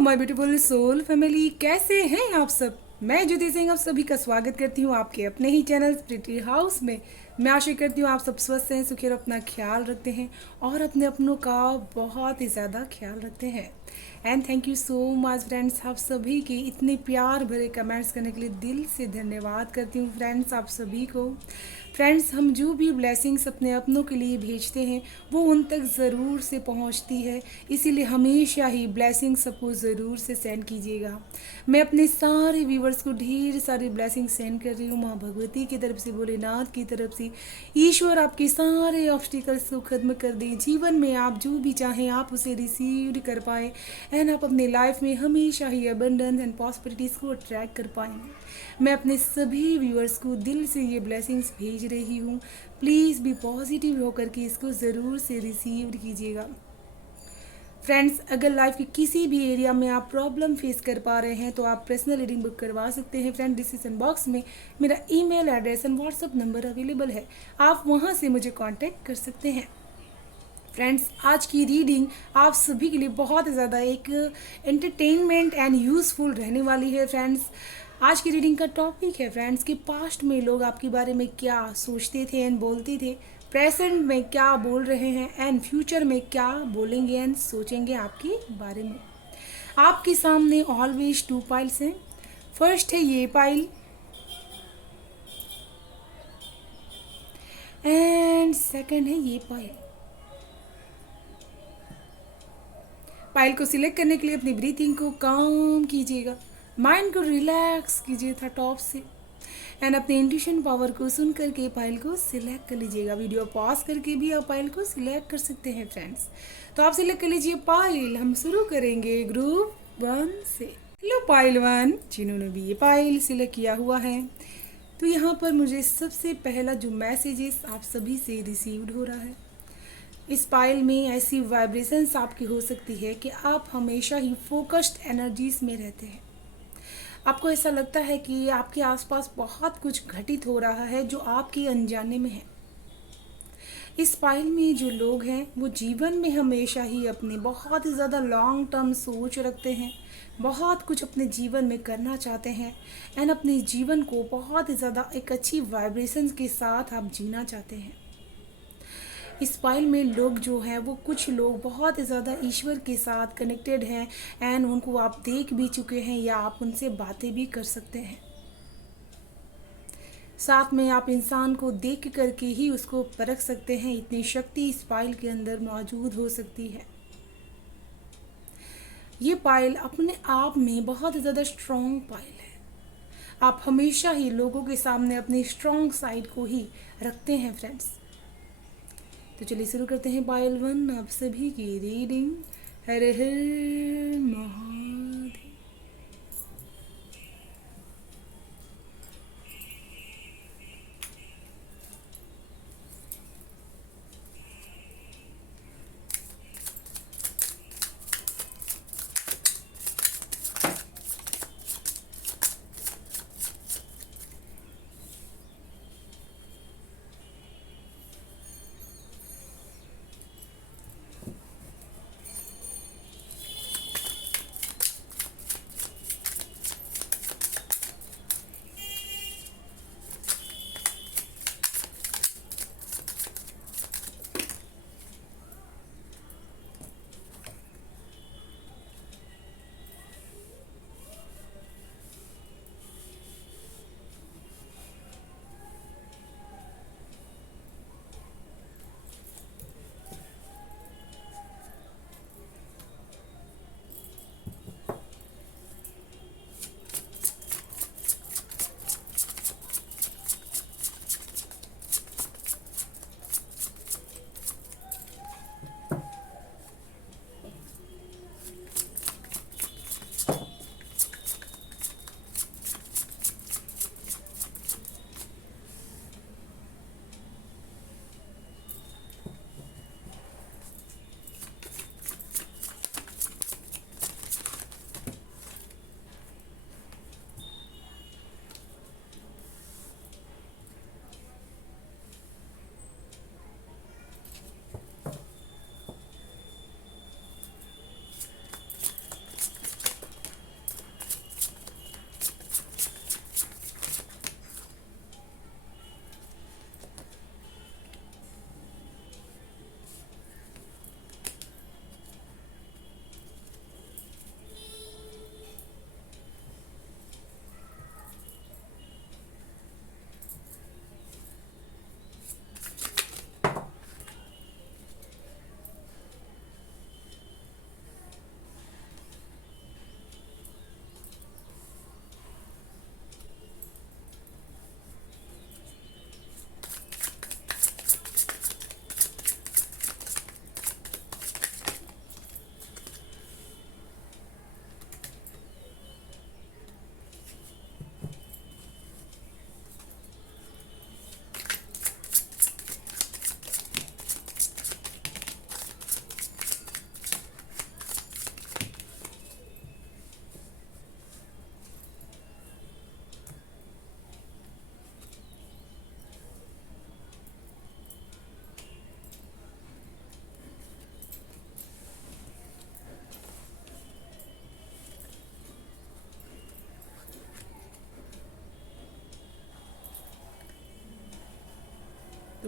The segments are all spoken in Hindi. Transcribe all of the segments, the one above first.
माय ब्यूटीफुल सोल फैमिली, कैसे हैं आप सब। मैं ज्योति सिंह आप सभी का स्वागत करती हूँ आपके अपने ही चैनल प्रिटी हाउस में। मैं आशा करती हूँ आप सब स्वस्थ हैं, सुखी और अपना ख्याल रखते हैं और अपने अपनों का बहुत ही ज़्यादा ख्याल रखते हैं। And thank you so much friends, आप सभी के इतने प्यार भरे कमेंट्स करने के लिए दिल से धन्यवाद करती हूँ फ्रेंड्स आप सभी को। फ्रेंड्स, हम जो भी ब्लेसिंग्स अपने अपनों के लिए भेजते हैं वो उन तक ज़रूर से पहुंचती है, इसीलिए हमेशा ही ब्लेसिंग्स सबको ज़रूर से सेंड कीजिएगा। मैं अपने सारे व्यूवर्स को ढेर सारी ब्लेसिंग सेंड कर रही हूँ, माँ भगवती की तरफ से, भोलेनाथ की तरफ से। ईश्वर आपके सारे ऑब्स्टिकल्स को खत्म कर दें, जीवन में आप जो भी चाहें आप उसे रिसीव कर पाएँ एंड आप अपनी लाइफ में हमेशा ही अबंडेंस एंड पॉसिबिलिटीज़ को अट्रैक्ट कर पाएंगे। मैं अपने सभी व्यूअर्स को दिल से ये ब्लेसिंग्स भेज रही हूँ। प्लीज़ भी पॉजिटिव होकर के इसको ज़रूर से रिसीव कीजिएगा। फ्रेंड्स, अगर लाइफ के किसी भी एरिया में आप प्रॉब्लम फेस कर पा रहे हैं तो आप पर्सनल रीडिंग बुक करवा सकते हैं। फ्रेंड, डिस्क्रिप्शन बॉक्स में मेरा email address and WhatsApp number available है, आप वहाँ से मुझे कांटेक्ट कर सकते हैं। फ्रेंड्स, आज की रीडिंग आप सभी के लिए बहुत ज़्यादा एक एंटरटेनमेंट एंड यूज़फुल रहने वाली है। फ्रेंड्स, आज की रीडिंग का टॉपिक है फ्रेंड्स कि पास्ट में लोग आपके बारे में क्या सोचते थे एंड बोलते थे, प्रेजेंट में क्या बोल रहे हैं एंड फ्यूचर में क्या बोलेंगे एंड सोचेंगे आपके बारे में। आपके सामने ऑलवेज टू पाइल्स हैं। फर्स्ट है ये पाइल एंड सेकंड है ये पाइल। पाइल को सिलेक्ट करने के लिए अपनी ब्रीथिंग को काम कीजिएगा, माइंड को रिलैक्स कीजिए था टॉप से एंड अपने इंट्यूशन पावर को सुन करके पाइल को सिलेक्ट कर लीजिएगा। वीडियो पॉज करके भी आप पाइल को सिलेक्ट कर सकते हैं फ्रेंड्स। तो आप सिलेक्ट कर लीजिए पाइल। हम शुरू करेंगे ग्रुप 1 से। हेलो पाइल 1, जिन्होंने भी ये पाइल सिलेक्ट किया हुआ है, तो यहाँ पर मुझे सबसे पहला जो मैसेजेस आप सभी से रिसीव्ड हो रहा है, इस पाइल में ऐसी वाइब्रेशंस आपकी हो सकती है कि आप हमेशा ही फोकस्ड एनर्जीज में रहते हैं। आपको ऐसा लगता है कि आपके आसपास बहुत कुछ घटित हो रहा है जो आपके अनजाने में है। इस पाइल में जो लोग हैं वो जीवन में हमेशा ही अपने बहुत ही ज़्यादा लॉन्ग टर्म सोच रखते हैं, बहुत कुछ अपने जीवन में करना चाहते हैं एंड अपने जीवन को बहुत ही ज़्यादा एक अच्छी वाइब्रेशंस के साथ आप जीना चाहते हैं। इस फाइल में लोग जो हैं वो कुछ लोग बहुत ही ज़्यादा ईश्वर के साथ कनेक्टेड हैं एंड उनको आप देख भी चुके हैं या आप उनसे बातें भी कर सकते हैं। साथ में आप इंसान को देख करके ही उसको परख सकते हैं, इतनी शक्ति इस फाइल के अंदर मौजूद हो सकती है। ये पाइल अपने आप में बहुत ज़्यादा स्ट्रॉन्ग पाइल है। आप हमेशा ही लोगों के सामने अपनी स्ट्रॉन्ग साइड को ही रखते हैं फ्रेंड्स। तो चलिए शुरू करते हैं पाइल 1 आप सभी की रीडिंग। हर हर महादेव।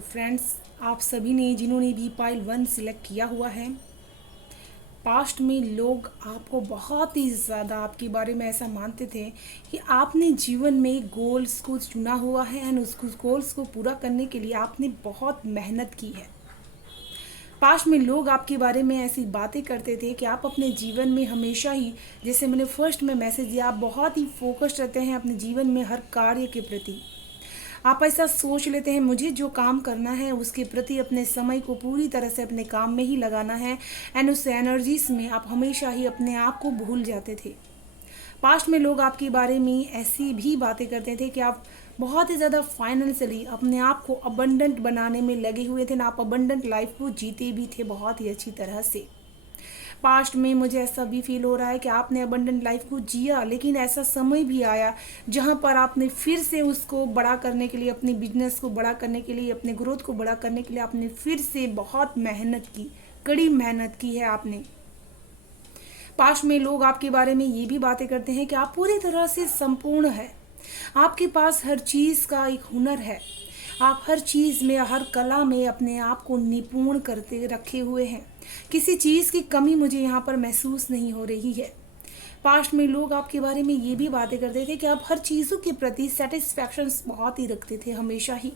फ्रेंड्स, आप सभी ने जिन्होंने बी पाइल 1 सिलेक्ट किया हुआ है, पास्ट में लोग आपको बहुत ही ज़्यादा आपके बारे में ऐसा मानते थे कि आपने जीवन में गोल्स को चुना हुआ है एंड उस गोल्स को पूरा करने के लिए आपने बहुत मेहनत की है। पास्ट में लोग आपके बारे में ऐसी बातें करते थे कि आप अपने जीवन में हमेशा ही, जैसे मैंने फर्स्ट में मैसेज दिया, आप बहुत ही फोकस्ड रहते हैं अपने जीवन में हर कार्य के प्रति। आप ऐसा सोच लेते हैं मुझे जो काम करना है उसके प्रति अपने समय को पूरी तरह से अपने काम में ही लगाना है एंड उस एनर्जीज में आप हमेशा ही अपने आप को भूल जाते थे। पास्ट में लोग आपके बारे में ऐसी भी बातें करते थे कि आप बहुत ही ज़्यादा फाइनेंशियली अपने आप को अबंडेंट बनाने में लगे हुए थे ना, आप अबंडेंट लाइफ को जीते भी थे बहुत ही अच्छी तरह से। पास्ट में मुझे ऐसा भी फील हो रहा है कि आपने अबंडेंट लाइफ को जिया, लेकिन ऐसा समय भी आया जहां पर आपने फिर से उसको बड़ा करने के लिए, अपने बिजनेस को बड़ा करने के लिए, अपने ग्रोथ को बड़ा करने के लिए आपने फिर से बहुत मेहनत की, कड़ी मेहनत की है आपने। पास्ट में लोग आपके बारे में ये भी बातें करते हैं कि आप पूरी तरह से संपूर्ण है, आपके पास हर चीज़ का एक हुनर है, आप हर चीज़ में, हर कला में अपने आप को निपुण करते रखे हुए हैं, किसी चीज़ की कमी मुझे यहाँ पर महसूस नहीं हो रही है। पास्ट में लोग आपके बारे में ये भी बातें करते थे कि आप हर चीज़ों के प्रति सेटिस्फैक्शन बहुत ही रखते थे हमेशा ही।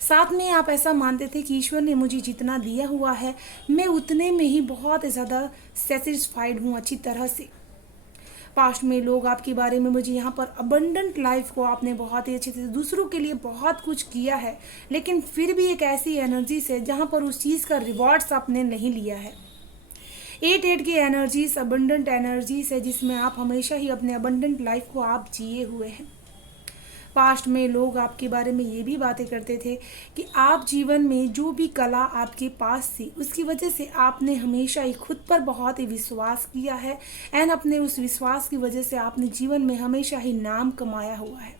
साथ में आप ऐसा मानते थे कि ईश्वर ने मुझे जितना दिया हुआ है मैं उतने में ही बहुत ज़्यादा सेटिस्फाइड हूँ अच्छी तरह से। पास्ट में लोग आपके बारे में, मुझे यहाँ पर अबंडेंट लाइफ को आपने बहुत ही अच्छे से दूसरों के लिए बहुत कुछ किया है, लेकिन फिर भी एक ऐसी एनर्जी से जहाँ पर उस चीज़ का रिवॉर्ड्स आपने नहीं लिया है। 8 की एनर्जीज अबंडेंट एनर्जीज है जिसमें आप हमेशा ही अपने अबंडेंट लाइफ को आप जिए हुए हैं। पास्ट में लोग आपके बारे में ये भी बातें करते थे कि आप जीवन में जो भी कला आपके पास थी उसकी वजह से आपने हमेशा ही खुद पर बहुत ही विश्वास किया है एंड अपने उस विश्वास की वजह से आपने जीवन में हमेशा ही नाम कमाया हुआ है।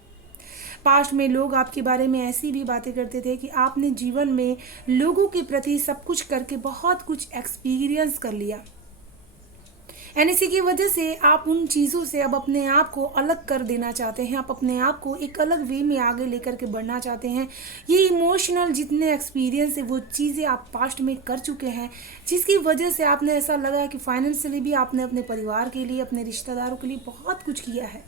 पास्ट में लोग आपके बारे में ऐसी भी बातें करते थे कि आपने जीवन में लोगों के प्रति सब कुछ करके बहुत कुछ एक्सपीरियंस कर लिया एंड इसी की वजह से आप उन चीज़ों से अब अपने आप को अलग कर देना चाहते हैं, आप अपने आप को एक अलग वे में आगे लेकर के बढ़ना चाहते हैं। ये इमोशनल जितने एक्सपीरियंस है वो चीज़ें आप पास्ट में कर चुके हैं, जिसकी वजह से आपने ऐसा लगा कि फाइनेंशियली भी आपने अपने परिवार के लिए, अपने रिश्तेदारों के लिए बहुत कुछ किया है,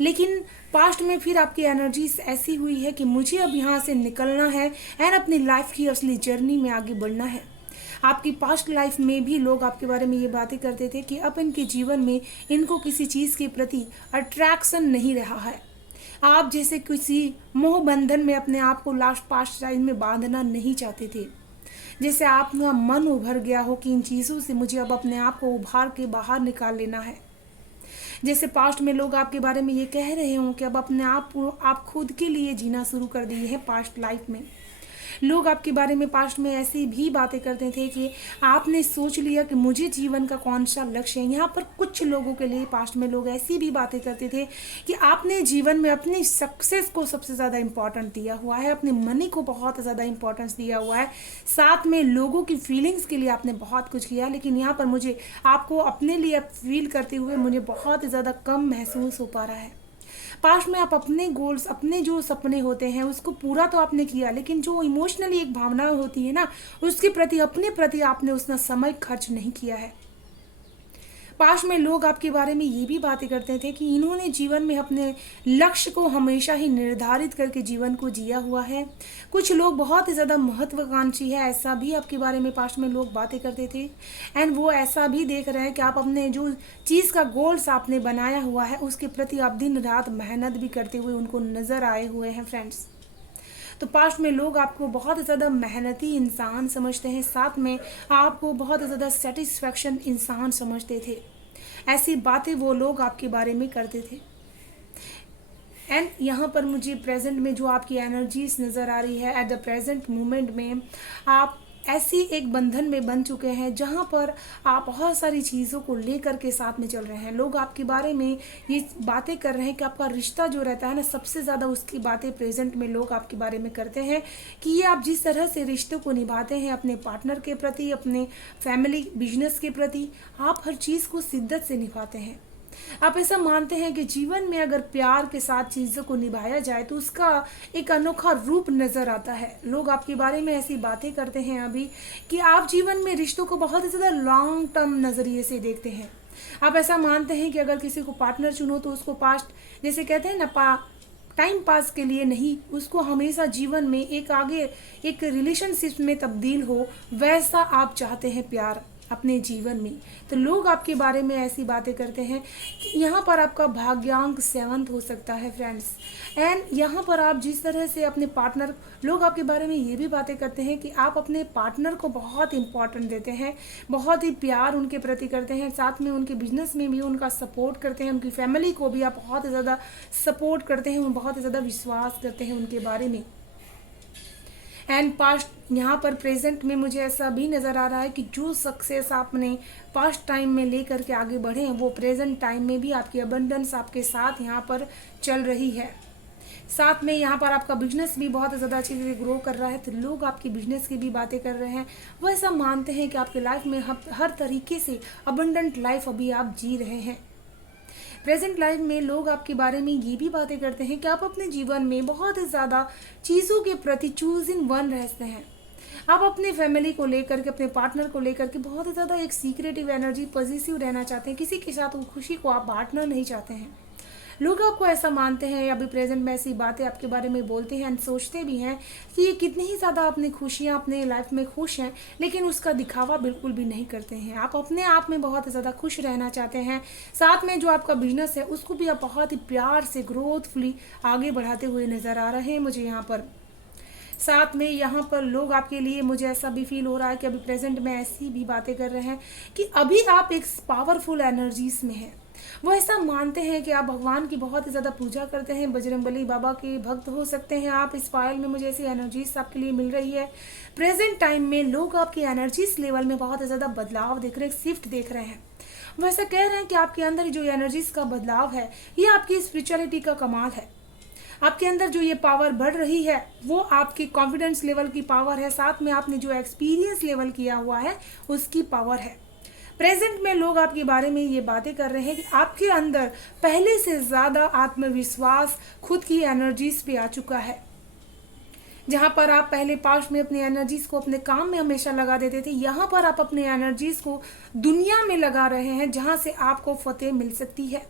लेकिन पास्ट में फिर आपकी एनर्जीज ऐसी हुई है कि मुझे अब यहाँ से निकलना है एंड अपनी लाइफ की असली जर्नी में आगे बढ़ना है। आपकी पास्ट लाइफ में भी लोग आपके बारे में ये बातें करते थे कि अब इनके जीवन में इनको किसी चीज़ के प्रति अट्रैक्शन नहीं रहा है। आप जैसे किसी मोह बंधन में अपने आप को लास्ट पास्ट टाइम में बांधना नहीं चाहते थे, जैसे आपका मन उभर गया हो कि इन चीज़ों से मुझे अब अपने आप को उभार के बाहर निकाल लेना है। जैसे पास्ट में लोग आपके बारे में ये कह रहे हों कि अब अपने आप खुद के लिए जीना शुरू कर दिए हैं। पास्ट लाइफ में लोग आपके बारे में पास्ट में ऐसी भी बातें करते थे कि आपने सोच लिया कि मुझे जीवन का कौन सा लक्ष्य है। यहाँ पर कुछ लोगों के लिए पास्ट में लोग ऐसी भी बातें करते थे कि आपने जीवन में अपनी सक्सेस को सबसे ज़्यादा इम्पोर्टेंट दिया हुआ है, अपने मनी को बहुत ज़्यादा इम्पोर्टेंस दिया हुआ है, साथ में लोगों की फीलिंग्स के लिए आपने बहुत कुछ किया, लेकिन यहाँ पर मुझे आपको अपने लिए फील करते हुए मुझे बहुत ज़्यादा कम महसूस हो पा रहा है। पास्ट में आप अपने गोल्स, अपने जो सपने होते हैं उसको पूरा तो आपने किया, लेकिन जो इमोशनली एक भावना होती है ना, उसके प्रति, अपने प्रति आपने उतना समय खर्च नहीं किया है। पास्ट में लोग आपके बारे में ये भी बातें करते थे कि इन्होंने जीवन में अपने लक्ष्य को हमेशा ही निर्धारित करके जीवन को जिया हुआ है। कुछ लोग बहुत ही ज़्यादा महत्वाकांक्षी है, ऐसा भी आपके बारे में पास्ट में लोग बातें करते थे एंड वो ऐसा भी देख रहे हैं कि आप अपने जो चीज़ का गोल्स आपने बनाया हुआ है उसके प्रति आप दिन रात मेहनत भी करते हुए उनको नज़र आए हुए हैं फ्रेंड्स। तो पास्ट में लोग आपको बहुत ज़्यादा मेहनती इंसान समझते हैं, साथ में आपको बहुत ज़्यादा सेटिस्फैक्शन इंसान समझते थे। ऐसी बातें वो लोग आपके बारे में करते थे। एंड यहाँ पर मुझे प्रेजेंट में जो आपकी एनर्जीज नज़र आ रही है, एट द प्रेजेंट मोमेंट में आप ऐसी एक बंधन में बन चुके हैं जहाँ पर आप बहुत सारी चीज़ों को लेकर के साथ में चल रहे हैं। लोग आपके बारे में ये बातें कर रहे हैं कि आपका रिश्ता जो रहता है ना, सबसे ज़्यादा उसकी बातें प्रेजेंट में लोग आपके बारे में करते हैं कि ये आप जिस तरह से रिश्तों को निभाते हैं अपने पार्टनर के प्रति, अपने फैमिली बिजनेस के प्रति, आप हर चीज़ को शिद्दत से निभाते हैं। आप ऐसा मानते हैं कि जीवन में अगर प्यार के साथ चीज़ों को निभाया जाए तो उसका एक अनोखा रूप नज़र आता है। लोग आपके बारे में ऐसी बातें करते हैं अभी कि आप जीवन में रिश्तों को बहुत ही ज़्यादा लॉन्ग टर्म नज़रिए से देखते हैं। आप ऐसा मानते हैं कि अगर किसी को पार्टनर चुनो तो उसको पास्ट, जैसे कहते हैं ना, टाइम पास के लिए नहीं, उसको हमेशा जीवन में एक आगे एक रिलेशनशिप में तब्दील हो, वैसा आप चाहते हैं प्यार अपने जीवन में। तो लोग आपके बारे में ऐसी बातें करते हैं कि यहाँ पर आपका भाग्यांक 7 हो सकता है फ्रेंड्स। एंड यहाँ पर आप जिस तरह से अपने पार्टनर, लोग आपके बारे में ये भी बातें करते हैं कि आप अपने पार्टनर को बहुत इंपॉर्टेंट देते हैं, बहुत ही प्यार उनके प्रति करते हैं, साथ में उनके बिजनेस में भी उनका सपोर्ट करते हैं, उनकी फैमिली को भी आप बहुत ज़्यादा सपोर्ट करते हैं, बहुत ज़्यादा विश्वास करते हैं उनके बारे में। एंड पास्ट, यहाँ पर प्रेजेंट में मुझे ऐसा भी नज़र आ रहा है कि जो सक्सेस आपने पास्ट टाइम में लेकर के आगे बढ़े हैं वो प्रेजेंट टाइम में भी आपकी अबंडेंस आपके साथ यहाँ पर चल रही है। साथ में यहाँ पर आपका बिजनेस भी बहुत ज़्यादा अच्छी तरह ग्रो कर रहा है, तो लोग आपकी बिजनेस की भी बातें कर रहे हैं। वो ऐसा मानते हैं कि आपके लाइफ में हर तरीके से अबंडेंट लाइफ अभी आप जी रहे हैं। प्रेजेंट लाइफ में लोग आपके बारे में ये भी बातें करते हैं कि आप अपने जीवन में बहुत ही ज़्यादा चीज़ों के प्रति चूज इन वन रहते हैं। आप अपने फैमिली को लेकर के, अपने पार्टनर को लेकर के बहुत ही ज़्यादा एक सीक्रेटिव एनर्जी, पॉजिटिव रहना चाहते हैं, किसी के साथ वो खुशी को आप बांटना नहीं चाहते हैं। लोग आपको ऐसा मानते हैं, अभी प्रेजेंट में ऐसी बातें आपके बारे में बोलते हैं एंड सोचते भी हैं कि ये कितनी ही ज़्यादा अपनी खुशियाँ, अपने लाइफ में खुश हैं, लेकिन उसका दिखावा बिल्कुल भी नहीं करते हैं। आप अपने आप में बहुत ज़्यादा खुश रहना चाहते हैं, साथ में जो आपका बिजनेस है उसको भी आप बहुत ही प्यार से ग्रोथफुली आगे बढ़ाते हुए नज़र आ रहे हैं मुझे यहाँ पर। साथ में यहाँ पर लोग आपके लिए, मुझे ऐसा भी फील हो रहा है कि अभी प्रेजेंट में ऐसी भी बातें कर रहे हैं कि अभी आप एक पावरफुल एनर्जीज में हैं। वो ऐसा मानते हैं कि आप भगवान की बहुत ही ज़्यादा पूजा करते हैं, बजरंगबली बाबा के भक्त हो सकते हैं आप। इस फाइल में मुझे ऐसी एनर्जीज आपके लिए मिल रही है। प्रेजेंट टाइम में लोग आपकी एनर्जीज लेवल में बहुत ज़्यादा बदलाव देख रहे हैं, शिफ्ट देख रहे हैं। वो ऐसा कह रहे हैं कि आपके अंदर जो एनर्जीज का बदलाव है ये आपकी स्पिरिचुअलिटी का कमाल है। आपके अंदर जो ये पावर बढ़ रही है वो आपकी कॉन्फिडेंस लेवल की पावर है, साथ में आपने जो एक्सपीरियंस लेवल किया हुआ है उसकी पावर है। प्रेजेंट में लोग आपके बारे में ये बातें कर रहे हैं कि आपके अंदर पहले से ज़्यादा आत्मविश्वास, खुद की एनर्जीज पे आ चुका है। जहाँ पर आप पहले पास्ट में अपनी एनर्जीज को अपने काम में हमेशा लगा देते थे, यहाँ पर आप अपने एनर्जीज को दुनिया में लगा रहे हैं जहाँ से आपको फतेह मिल सकती है।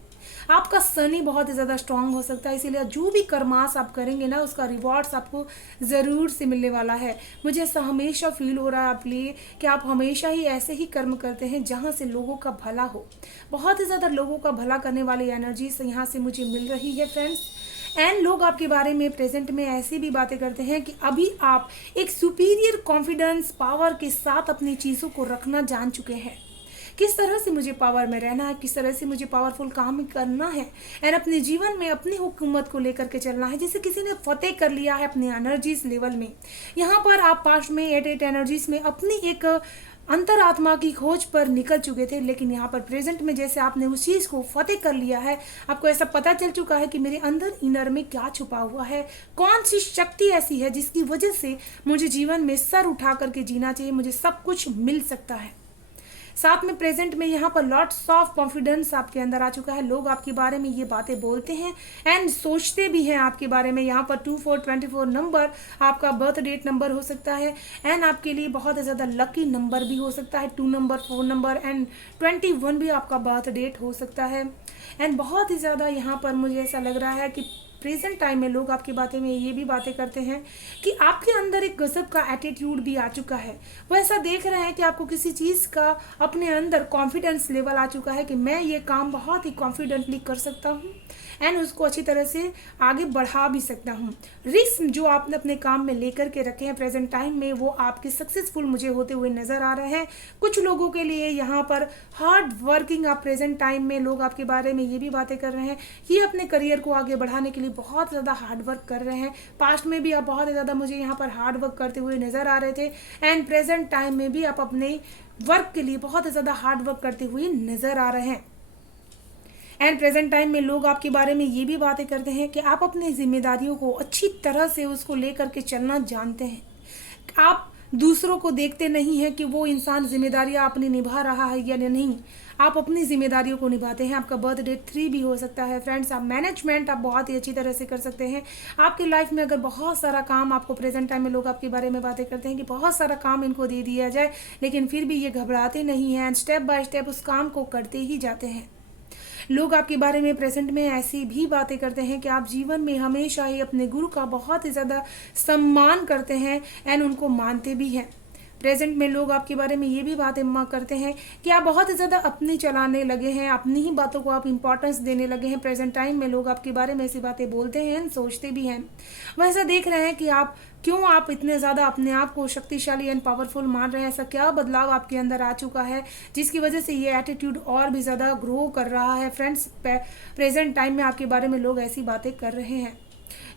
आपका शनि बहुत ही ज़्यादा स्ट्रांग हो सकता है, इसीलिए जो भी कर्मास आप करेंगे ना उसका रिवॉर्ड्स आपको ज़रूर से मिलने वाला है। मुझे ऐसा हमेशा फील हो रहा है आप लिए कि आप हमेशा ही ऐसे ही कर्म करते हैं जहाँ से लोगों का भला हो। बहुत ही ज़्यादा लोगों का भला करने वाली एनर्जी से यहाँ से मुझे मिल रही है फ्रेंड्स। एंड लोग आपके बारे में प्रेजेंट में ऐसी भी बातें करते हैं कि अभी आप एक सुपीरियर कॉन्फिडेंस पावर के साथ अपनी चीज़ों को रखना जान चुके हैं। किस तरह से मुझे पावर में रहना है, किस तरह से मुझे पावरफुल काम करना है एंड अपने जीवन में अपनी हुकूमत को लेकर के चलना है, जैसे किसी ने फतेह कर लिया है अपने एनर्जीज लेवल में। यहाँ पर आप पास्ट में 8 एनर्जीज में अपनी एक अंतरात्मा की खोज पर निकल चुके थे, लेकिन यहाँ पर प्रेजेंट में जैसे आपने उस चीज़ को फतेह कर लिया है, आपको ऐसा पता चल चुका है कि मेरे अंदर इनर में क्या छुपा हुआ है, कौन सी शक्ति ऐसी है जिसकी वजह से मुझे जीवन में सर उठा करके जीना चाहिए, मुझे सब कुछ मिल सकता है। साथ में प्रेजेंट में यहाँ पर लॉट्स ऑफ कॉन्फिडेंस आपके अंदर आ चुका है। लोग आपके बारे में ये बातें बोलते हैं एंड सोचते भी हैं आपके बारे में। यहाँ पर 2424 नंबर आपका बर्थ डेट नंबर हो सकता है एंड आपके लिए बहुत ज़्यादा लकी नंबर भी हो सकता है। 2 नंबर, 4 नंबर एंड 21 भी आपका बर्थ डेट हो सकता है। एंड बहुत ही ज़्यादा यहाँ पर मुझे ऐसा लग रहा है कि प्रेजेंट टाइम में लोग आपकी बातें में ये भी बातें करते हैं कि आपके अंदर एक गजब का एटीट्यूड भी आ चुका है। वो ऐसा देख रहे हैं कि आपको किसी चीज़ का अपने अंदर कॉन्फिडेंस लेवल आ चुका है कि मैं ये काम बहुत ही कॉन्फिडेंटली कर सकता हूँ एंड उसको अच्छी तरह से आगे बढ़ा भी सकता हूँ। रिस्क जो आपने अपने काम में लेकर के रखे हैं प्रेजेंट टाइम में वो आपके सक्सेसफुल मुझे होते हुए नज़र आ रहे हैं। कुछ लोगों के लिए यहाँ पर हार्ड वर्किंग आप प्रेजेंट टाइम में लोग आपके बारे में ये भी बातें कर रहे हैं कि अपने करियर को आगे बढ़ाने के लिए बहुत ज़्यादा हार्ड वर्क कर रहे हैं। पास्ट में भी आप बहुत ज़्यादा मुझे यहाँ पर हार्ड वर्क करते हुए नज़र आ रहे थे एंड प्रेजेंट टाइम में भी आप अपने वर्क के लिए बहुत ज़्यादा हार्ड वर्क करते हुए नज़र आ रहे हैं। एंड प्रेजेंट टाइम में लोग आपके बारे में ये भी बातें करते हैं कि आप अपनी जिम्मेदारियों को अच्छी तरह से उसको लेकर के चलना जानते हैं। आप दूसरों को देखते नहीं हैं कि वो इंसान जिम्मेदारियां अपनी निभा रहा है या नहीं। आप अपनी जिम्मेदारियों को निभाते हैं। आपका बर्थ डेट 3 भी हो सकता है फ्रेंड्स। आप मैनेजमेंट आप बहुत ही अच्छी तरह से कर सकते हैं। आपकी लाइफ में अगर बहुत सारा काम आपको प्रेजेंट टाइम में लोग आपके बारे में बातें करते हैं कि बहुत सारा काम इनको दे दिया जाए, लेकिन फिर भी ये घबराते नहीं हैं, स्टेप बाय स्टेप उस काम को करते ही जाते हैं। लोग आपके बारे में प्रेजेंट में ऐसी भी बातें करते हैं कि आप जीवन में हमेशा ही अपने गुरु का बहुत ही ज़्यादा सम्मान करते हैं एंड उनको मानते भी हैं। प्रेजेंट में लोग आपके बारे में ये भी बातें करते हैं कि आप बहुत ही ज़्यादा अपनी चलाने लगे हैं, अपनी ही बातों को आप इंपॉर्टेंस देने लगे हैं। प्रेजेंट टाइम में लोग आपके बारे में ऐसी बातें बोलते हैं, सोचते भी हैं। वह ऐसा देख रहे हैं कि आप इतने ज़्यादा अपने आप को शक्तिशाली एंड पावरफुल मान रहे हैं। ऐसा क्या बदलाव आपके अंदर आ चुका है जिसकी वजह से ये एटीट्यूड और भी ज़्यादा ग्रो कर रहा है। फ्रेंड्स, प्रेजेंट टाइम में आपके बारे में लोग ऐसी बातें कर रहे हैं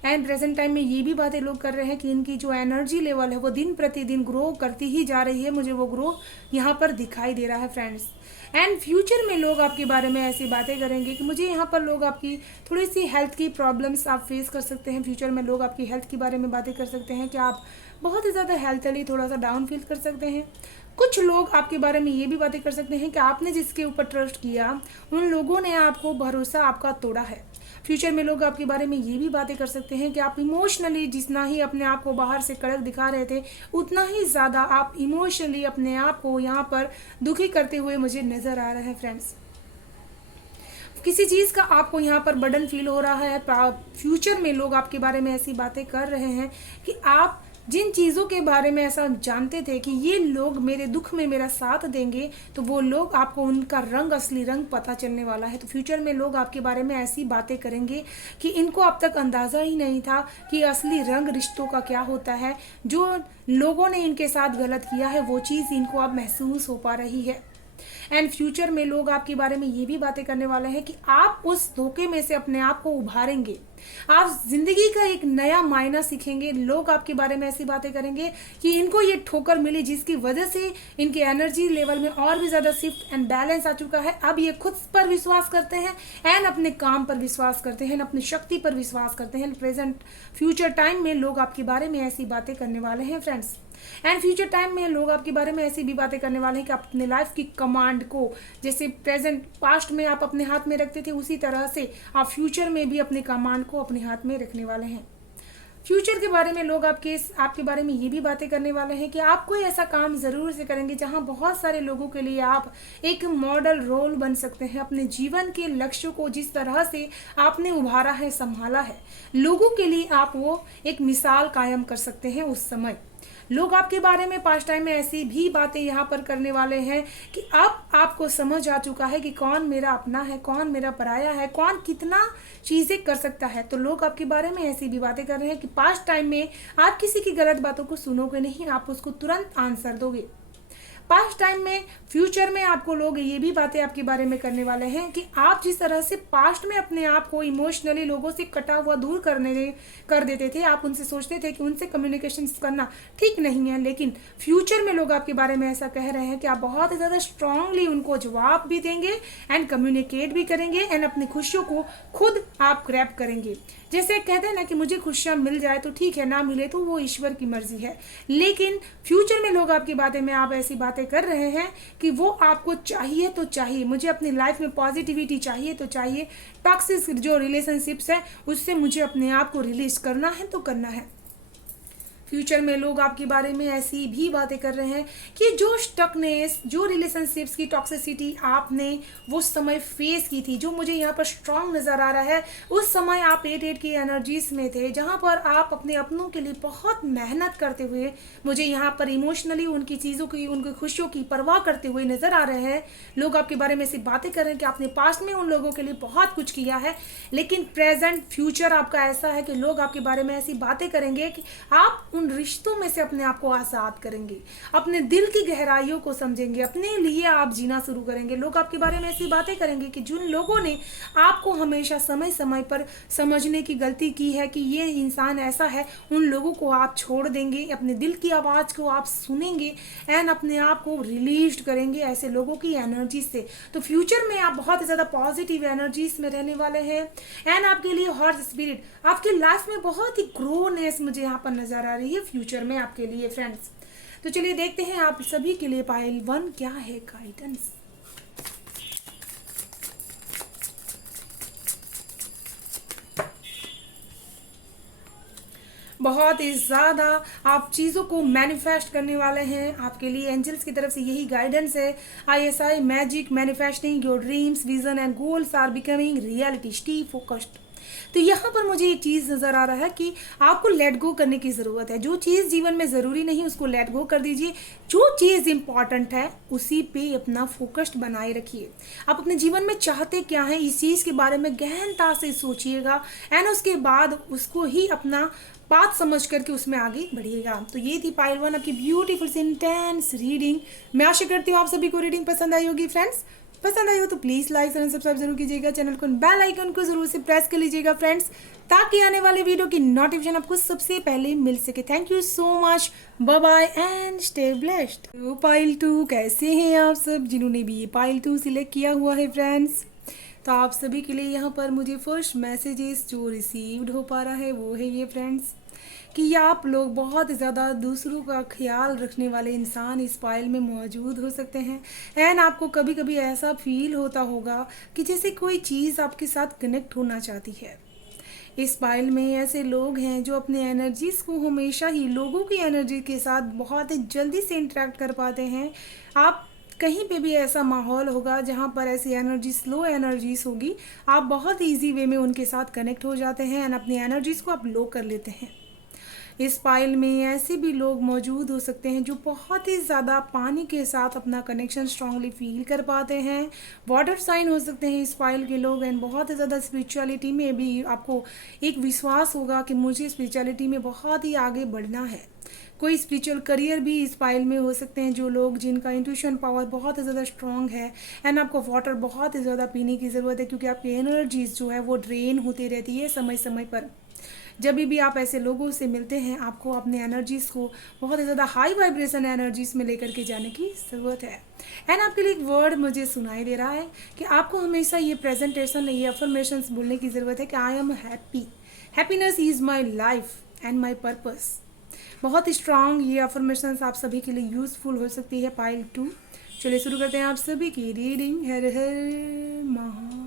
एंड प्रेजेंट टाइम में ये भी बातें लोग कर रहे हैं कि इनकी जो एनर्जी लेवल है वो दिन प्रतिदिन ग्रो करती ही जा रही है। मुझे वो ग्रो यहाँ पर दिखाई दे रहा है फ्रेंड्स। एंड फ्यूचर में लोग आपके बारे में ऐसी बातें करेंगे कि मुझे यहाँ पर लोग आपकी थोड़ी सी हेल्थ की प्रॉब्लम्स आप फेस कर सकते हैं। फ्यूचर में लोग आपकी हेल्थ के बारे में बातें कर सकते हैं कि आप बहुत ही ज़्यादा हेल्थली थोड़ा सा डाउन फील कर सकते हैं। कुछ लोग आपके बारे में ये भी बातें कर सकते हैं कि आपने जिसके ऊपर ट्रस्ट किया उन लोगों ने आपको भरोसा आपका तोड़ा है। फ्यूचर में लोग आपके बारे में ये भी बातें कर सकते हैं कि आप इमोशनली जितना ही अपने आप को बाहर से कड़क दिखा रहे थे, उतना ही ज़्यादा आप इमोशनली अपने आप को यहाँ पर दुखी करते हुए मुझे नज़र आ रहा है फ्रेंड्स। किसी चीज़ का आपको यहाँ पर बर्डन फील हो रहा है। फ्यूचर में लोग आपके बारे में ऐसी बातें कर रहे हैं कि आप जिन चीज़ों के बारे में ऐसा जानते थे कि ये लोग मेरे दुख में मेरा साथ देंगे, तो वो लोग आपको उनका रंग, असली रंग पता चलने वाला है। तो फ्यूचर में लोग आपके बारे में ऐसी बातें करेंगे कि इनको अब तक अंदाज़ा ही नहीं था कि असली रंग रिश्तों का क्या होता है। जो लोगों ने इनके साथ गलत किया है वो चीज़ इनको अब महसूस हो पा रही है। एंड फ्यूचर में लोग आपके बारे में ये भी बातें करने वाले हैं कि आप उस धोखे में से अपने आप को उभारेंगे, आप जिंदगी का एक नया मायना सीखेंगे। लोग आपके बारे में ऐसी बातें करेंगे कि इनको ये ठोकर मिली जिसकी वजह से इनके एनर्जी लेवल में और भी ज़्यादा शिफ्ट एंड बैलेंस आ चुका है। अब ये खुद पर विश्वास करते हैं एंड अपने काम पर विश्वास करते हैं, अपनी शक्ति पर विश्वास करते हैं। प्रेजेंट फ्यूचर टाइम में लोग आपके बारे में ऐसी बातें करने वाले हैं फ्रेंड्स। एंड फ्यूचर टाइम में लोग आपके बारे में ऐसी भी बातें करने वाले हैं कि आप अपने लाइफ की कमांड को, जैसे प्रेजेंट पास्ट में आप अपने हाथ में रखते थे, उसी तरह से आप फ्यूचर में भी अपने कमांड को अपने हाथ में रखने वाले हैं। फ्यूचर के बारे में लोग आपके बारे में ये भी बातें करने वाले हैं कि आप कोई ऐसा काम ज़रूर से करेंगे जहां बहुत सारे लोगों के लिए आप एक मॉडल रोल बन सकते हैं। अपने जीवन के लक्ष्यों को जिस तरह से आपने उभारा है, संभाला है, लोगों के लिए आप वो एक मिसाल कायम कर सकते हैं। उस समय लोग आपके बारे में पास्ट टाइम में ऐसी भी बातें यहाँ पर करने वाले हैं कि अब आपको समझ आ चुका है कि कौन मेरा अपना है, कौन मेरा पराया है, कौन कितना चीज़ें कर सकता है। तो लोग आपके बारे में ऐसी भी बातें कर रहे हैं कि पास्ट टाइम में आप किसी की गलत बातों को सुनोगे नहीं, आप उसको तुरंत आंसर दोगे। पास्ट टाइम में, फ्यूचर में आपको लोग ये भी बातें आपके बारे में करने वाले हैं कि आप जिस तरह से पास्ट में अपने आप को इमोशनली लोगों से कटा हुआ दूर कर देते थे, आप उनसे सोचते थे कि उनसे कम्युनिकेशन करना ठीक नहीं है, लेकिन फ्यूचर में लोग आपके बारे में ऐसा कह रहे हैं कि आप बहुत ही ज़्यादा स्ट्रांगली उनको जवाब भी देंगे एंड कम्युनिकेट भी करेंगे एंड अपनी खुशियों को खुद आप ग्रैब करेंगे। जैसे कहते हैं ना कि मुझे खुशियाँ मिल जाए तो ठीक है, ना मिले तो वो ईश्वर की मर्जी है। लेकिन फ्यूचर में लोग आपकी बातें में आप ऐसी बातें कर रहे हैं कि वो आपको चाहिए तो चाहिए, मुझे अपनी लाइफ में पॉजिटिविटी चाहिए तो चाहिए, टॉक्सिक जो रिलेशनशिप्स है उससे मुझे अपने आप को रिलीज करना है तो करना है। फ्यूचर में लोग आपके बारे में ऐसी भी बातें कर रहे हैं कि जो स्टकनेस, जो रिलेशनशिप्स की टॉक्सिसिटी आपने वो समय फेस की थी, जो मुझे यहाँ पर स्ट्रांग नज़र आ रहा है, उस समय आप 8 की एनर्जीज में थे जहाँ पर आप अपने अपनों के लिए बहुत मेहनत करते हुए मुझे यहाँ पर इमोशनली उनकी चीज़ों की, उनकी खुशियों की परवाह करते हुए नज़र आ रहे हैं। लोग आपके बारे में ऐसी बातें कर रहे हैं कि आपने पास्ट में उन लोगों के लिए बहुत कुछ किया है, लेकिन प्रेजेंट फ्यूचर आपका ऐसा है कि लोग आपके बारे में ऐसी बातें करेंगे कि आप उन रिश्तों में से अपने आप को आज़ाद करेंगे, अपने दिल की गहराइयों को समझेंगे, अपने लिए आप जीना शुरू करेंगे। लोग आपके बारे में ऐसी बातें करेंगे कि जिन लोगों ने आपको हमेशा समय समय पर समझने की गलती की है कि ये इंसान ऐसा है, उन लोगों को आप छोड़ देंगे, अपने दिल की आवाज़ को आप सुनेंगे एंड अपने आप को रिलीज करेंगे ऐसे लोगों की एनर्जी से। तो फ्यूचर में आप बहुत ज़्यादा पॉजिटिव एनर्जीज में रहने वाले हैं एंड आपके लिए हॉर्स स्पिरिट, आपकी लाइफ में बहुत ही ग्रोनेस मुझे यहाँ पर नज़र आ रही है फ्यूचर में आपके लिए फ्रेंड्स। तो चलिए देखते हैं आप सभी के लिए पाइल 1 क्या है गाइडेंस। बहुत ही ज़्यादा आप चीज़ों को मैनिफेस्ट करने वाले हैं। आपके लिए एंजल्स की तरफ से यही गाइडेंस है। ISI magic manifesting your dreams vision and goals are becoming reality, stay focused. तो यहाँ पर मुझे एक चीज़ नज़र आ रहा है कि आपको लेट गो करने की ज़रूरत है। जो चीज़ जीवन में ज़रूरी नहीं उसको लेट गो कर दीजिए। जो चीज़ इंपॉर्टेंट है उसी पे अपना फोकस्ड बनाए रखिए। आप अपने जीवन में चाहते क्या हैं इस चीज़ के बारे में गहनता से सोचिएगा एंड उसके बाद उसको ही अपना बात समझ करके उसमें आगे बढ़िएगा। तो ये थी पाइल वन आपकी ब्यूटीफुल इंटेंस रीडिंग। मैं आशा करती हूँ आप सभी को रीडिंग पसंद आई होगी फ्रेंड्स। पसंद आई हो तो प्लीज़ लाइक एंड सब्सक्राइब जरूर कीजिएगा। चैनल को बेल आइकन को जरूर से प्रेस कर लीजिएगा फ्रेंड्स, ताकि आने वाले वीडियो की नोटिफिकेशन आपको सबसे पहले मिल सके। Thank you so much, bye bye and stay blessed. तो पाइल 2 कैसे हैं आप सब जिन्होंने भी ये पाइल 2 सिलेक्ट किया हुआ है फ्रेंड्स। तो आप सभी के लिए यहाँ पर मुझे फर्स्ट मैसेजेस जो रिसीव्ड हो पा रहा है वो है ये फ्रेंड्स, कि आप लोग बहुत ज़्यादा दूसरों का ख्याल रखने वाले इंसान इस फाइल में मौजूद हो सकते हैं। एंड आपको कभी कभी ऐसा फील होता होगा कि जैसे कोई चीज़ आपके साथ कनेक्ट होना चाहती है। इस फाइल में ऐसे लोग हैं जो अपने एनर्जीज़ को हमेशा ही लोगों की एनर्जी के साथ बहुत ही जल्दी से इंटरेक्ट कर पाते हैं। आप कहीं पे भी ऐसा माहौल होगा जहाँ पर ऐसी एनर्जी स्लो एनर्जीज होगी, आप बहुत ईजी वे में उनके साथ कनेक्ट हो जाते हैं एंड अपनी एनर्जीज़ को आप लो कर लेते हैं। इस फाइल में ऐसे भी लोग मौजूद हो सकते हैं जो बहुत ही ज़्यादा पानी के साथ अपना कनेक्शन स्ट्रांगली फील कर पाते हैं। वाटर साइन हो सकते हैं इस फाइल के लोग एंड बहुत ही ज़्यादा स्पिरिचुअलिटी में भी आपको एक विश्वास होगा कि मुझे स्पिरिचुअलिटी में बहुत ही आगे बढ़ना है। कोई स्पिरिचुअल करियर भी इस फाइल में हो सकते हैं जो लोग जिनका इंट्यूशन पावर बहुत ही ज़्यादा स्ट्रॉन्ग है। एंड आपको वाटर बहुत ही ज़्यादा पीने की ज़रूरत है, क्योंकि आपकी एनर्जीज जो है वो ड्रेन होती रहती है समय समय पर। जब भी आप ऐसे लोगों से मिलते हैं आपको अपने एनर्जीज़ को बहुत ही ज़्यादा हाई वाइब्रेशन एनर्जीज़ में लेकर के जाने की ज़रूरत है। एंड आपके लिए एक वर्ड मुझे सुनाई दे रहा है कि आपको हमेशा ये प्रेजेंटेशन, ये अफर्मेशंस बोलने की ज़रूरत है कि I am happy, happiness is my life and my purpose. बहुत स्ट्रांग ये अफर्मेशंस आप सभी के लिए यूज़फुल हो सकती है पाइल 2। चलिए शुरू करते हैं आप सभी की रीडिंग। हर हर महा।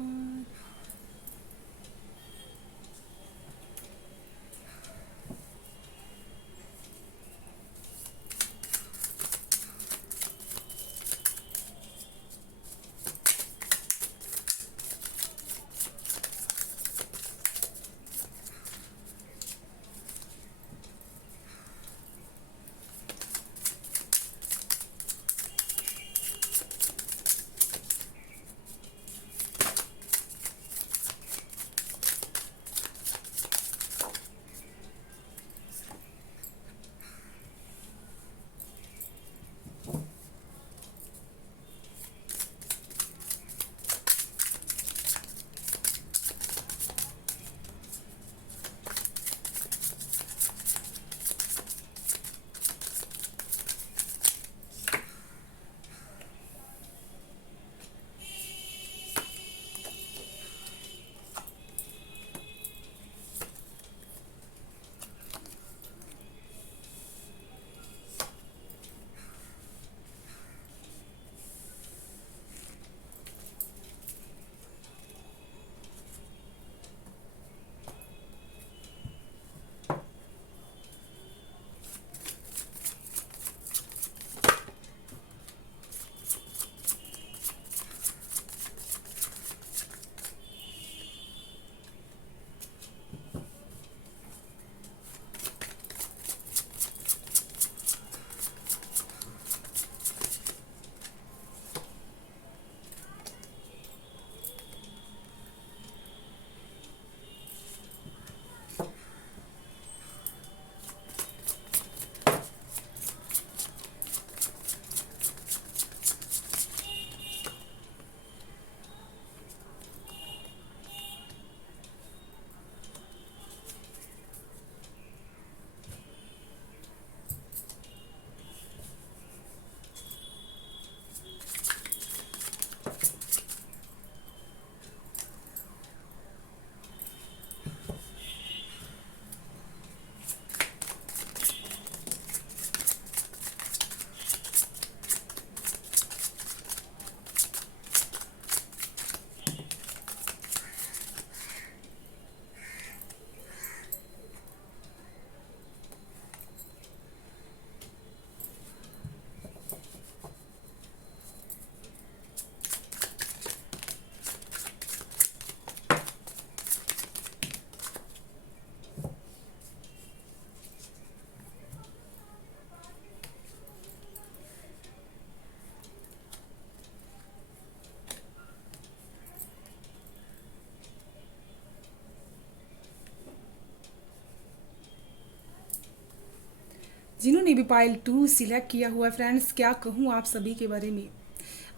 जिन्होंने भी पाइल 2 सिलेक्ट किया हुआ है फ्रेंड्स, क्या कहूँ आप सभी के बारे में।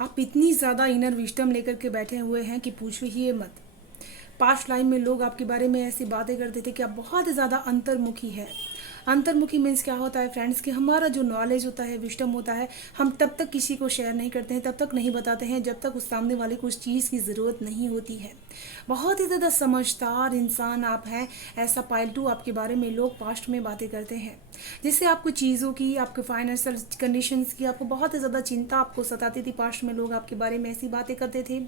आप इतनी ज़्यादा इनर विस्डम लेकर के बैठे हुए हैं कि पूछो ही मत। पास्ट लाइफ में लोग आपके बारे में ऐसी बातें करते थे कि आप बहुत ज़्यादा अंतर्मुखी है। अंतर्मुखी मीन्स क्या होता है फ्रेंड्स, कि हमारा जो नॉलेज होता है, विस्डम होता है, हम तब तक किसी को शेयर नहीं करते हैं, तब तक नहीं बताते हैं जब तक उस सामने वाले को उस चीज़ की ज़रूरत नहीं होती है। बहुत ही ज़्यादा समझदार इंसान आप हैं, ऐसा पाइल 2 आपके बारे में लोग पास्ट में बातें करते हैं। जैसे आपको चीज़ों की, आपके फाइनेंशियल कंडीशंस की आपको बहुत ही ज़्यादा चिंता आपको सताती थी, पास्ट में लोग आपके बारे में ऐसी बातें करते थे।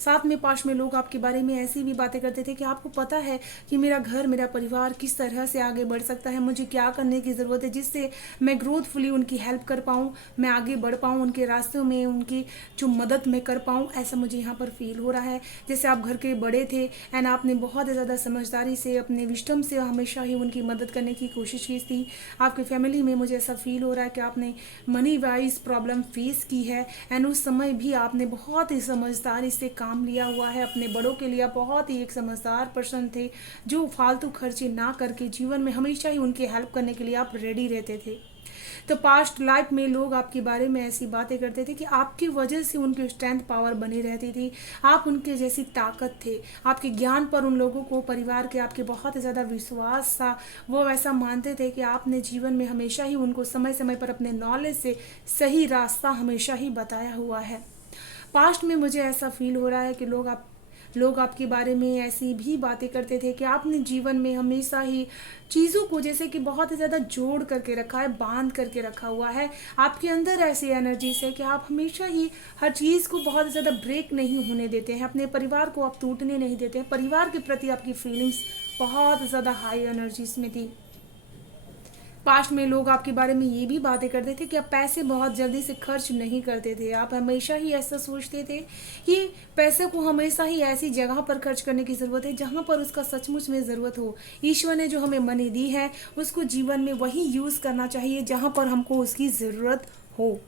साथ में पास्ट में लोग आपके बारे में ऐसी भी बातें करते थे कि आपको पता है कि मेरा घर, मेरा परिवार किस तरह से आगे बढ़ सकता है, मुझे क्या करने की ज़रूरत है जिससे मैं ग्रोथफुली उनकी हेल्प कर पाऊँ, मैं आगे बढ़ पाऊँ, उनके रास्तों में उनकी जो मदद मैं कर पाऊँ, ऐसा मुझे यहाँ पर फील हो रहा है। जैसे आप घर के बड़े थे एंड आपने बहुत ज़्यादा समझदारी से, अपने विस्डम से हमेशा ही उनकी मदद करने की कोशिश की थी। आपके फैमिली में मुझे ऐसा फील हो रहा है कि आपने मनी वाइज प्रॉब्लम फेस की है एंड उस समय भी आपने बहुत ही समझदारी से काम लिया हुआ है। अपने बड़ों के लिए बहुत ही एक समझदार पर्सन थे, जो फालतू खर्चे ना करके जीवन में हमेशा ही उनकी हेल्प करने के लिए आप रेडी रहते थे। तो पास्ट लाइफ में लोग आपके बारे में ऐसी बातें करते थे कि आपकी वजह से उनकी स्ट्रेंथ पावर बनी रहती थी, आप उनके जैसी ताकत थे। आपके ज्ञान पर उन लोगों को, परिवार के आपके बहुत ज़्यादा विश्वास था। वो ऐसा मानते थे कि आपने जीवन में हमेशा ही उनको समय समय पर अपने नॉलेज से सही रास्ता हमेशा ही बताया हुआ है। पास्ट में मुझे ऐसा फील हो रहा है कि लोग आपके बारे में ऐसी भी बातें करते थे कि आपने जीवन में हमेशा ही चीज़ों को जैसे कि बहुत ज़्यादा जोड़ करके रखा है, बांध करके रखा हुआ है। आपके अंदर ऐसी एनर्जीज है कि आप हमेशा ही हर चीज़ को बहुत ज़्यादा ब्रेक नहीं होने देते हैं, अपने परिवार को आप टूटने नहीं देते हैं। परिवार के प्रति आपकी फीलिंग्स बहुत ज़्यादा हाई एनर्जीज में थी। पास्ट में लोग आपके बारे में ये भी बातें करते थे कि आप पैसे बहुत जल्दी से खर्च नहीं करते थे। आप हमेशा ही ऐसा सोचते थे कि पैसे को हमेशा ही ऐसी जगह पर खर्च करने की ज़रूरत है जहाँ पर उसका सचमुच में ज़रूरत हो। ईश्वर ने जो हमें मनी दी है उसको जीवन में वही यूज़ करना चाहिए जहाँ पर हमको उसकी ज़रूरत हो।